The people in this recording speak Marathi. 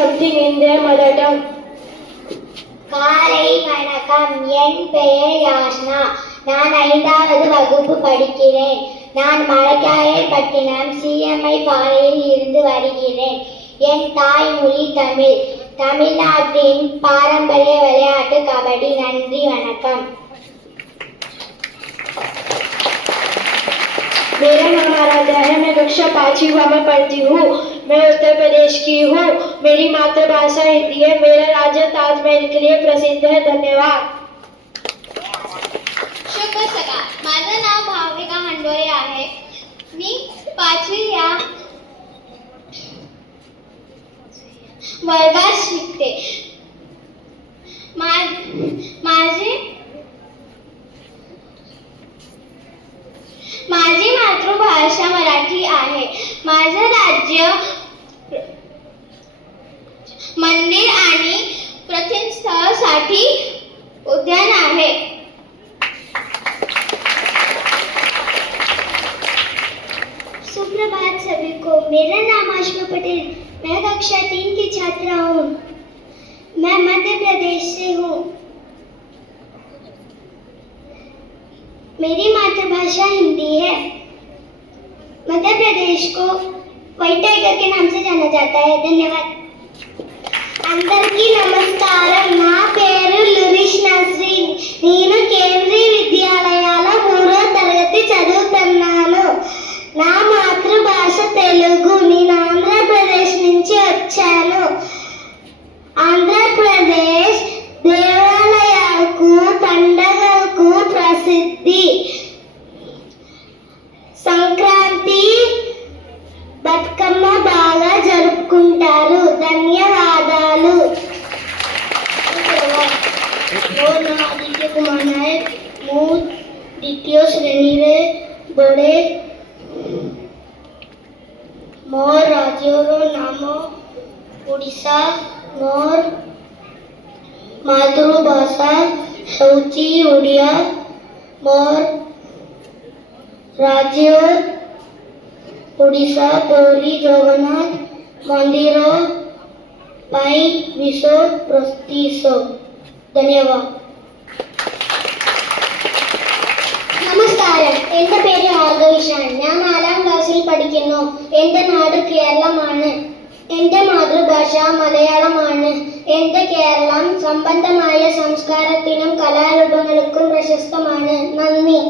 something in their mother tongue. காலை வணக்கம். என் பெயர் யாஷ்னா. நான் 5வது வகுப்பு படிக்கிறேன். நான் மலைக்காயல்பட்டினம் CMI பாளையில் இருந்து வருகிறேன். என் தாய்மொழி தமிழ். தமிழ்நாட்டின் பாரம்பரிய விளையாட்டு கபடி. நன்றி, வணக்கம். मेरा नाम आराध्या है। मैं कक्षा 5वीं में पढ़ती हूँ। मैं उत्तर प्रदेश की हूँ। मेरी मातृभाषा हिंदी है। मेरा राज्य ताजमहल के लिए प्रसिद्ध है। धन्यवाद। शुभ सकाळ. माझं नाव भाविका हंडोरे आहे. मी 5वी या वर्गात शिकते. माझी मातृभाषा मराठी आहे. माझं राज्य मंदिर आणि प्रथित स्थळासाठी उद्यान आहे. सुप्रभात सभी को. मेरा नाम आशमा पटेल. मैं कक्षा 3 की छात्रा हूँ. मैं मध्य प्रदेश से हूँ. मेरी मातृभाषा हिंदी है. मध्य प्रदेश को व्हाइट टाइगर के नाम से जाना जाता है. धन्यवाद. అందరికీ నమస్కారం. నా పేరు లురిష్ నస్రీన్. నేను కేంద్రీయ విద్యాలయాల 3వ తరగతి చదువుతున్నాను. నా మాతృభాష తెలుగు. నేను ఆంధ్రప్రదేశ్ నుంచి వచ్చాను. ఆంధ్రప్రదేశ్ దేవాలయాలకు పండగలకు ప్రసిద్ధి. సంక్రాంతి బతుకమ్మ బాగా జరుపుకుంటారు. ధన్యవాదాలు. आदित्य कुमार नायक. ମୁଁ 2ୟ ଶ୍ରେଣୀରେ ପଢ଼େ। ମୋର ରାଜ୍ୟର ନାମ ଓଡ଼ିଶା। ମୋର ମାତୃଭାଷା ହେଉଛି ଓଡ଼ିଆ। ମୋର ରାଜ୍ୟ ଓଡ଼ିଶା ପୁରୀ ଜଗନ୍ନାଥ ମନ୍ଦିର ପାଇଁ ବିଶ୍ୱ ପ୍ରସିଦ୍ଧ। ധന്യവാദം. നമസ്കാരം. എൻ്റെ പേര് ആർഗവിഷാൻ. ഞാൻ 4ാം ക്ലാസ്സിൽ പഠിക്കുന്നു. എൻ്റെ നാട് കേരളമാണ്. എൻ്റെ മാതൃഭാഷ മലയാളമാണ്. എൻ്റെ കേരളം സമ്പന്നമായ സംസ്കാരത്തിനും കലാരൂപങ്ങൾക്കും പ്രശസ്തമാണ്. നന്ദി.